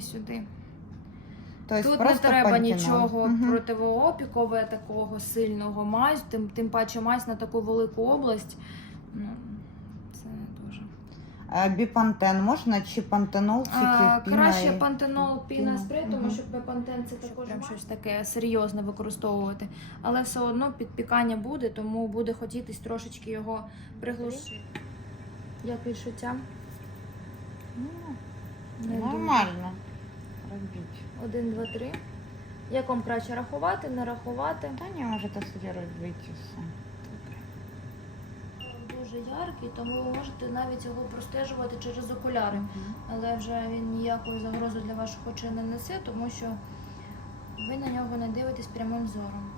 сюди. Тобто Тут не треба пантенол. нічого Мгм. противоопікове такого сильного мазь, тим, тим паче мазь на таку велику область. Ну, це не дуже. А біпантен можна чи пантенол тільки А, піна краще і- пантенол піна спрей, тому що пепантен це також прям щось таке серйозне використовувати. Але все одно підпікання буде, тому буде хотітись трошечки його приглушити. Як відчуття? Ну. Нормально. Один, два, три. Як вам краще рахувати, не рахувати? Та ні, можете собі робити все. Дуже яркий, тому ви можете навіть його простежувати через окуляри. Але вже він ніякої загрози для ваших очей не несе, тому що ви на нього не дивитесь прямим зором.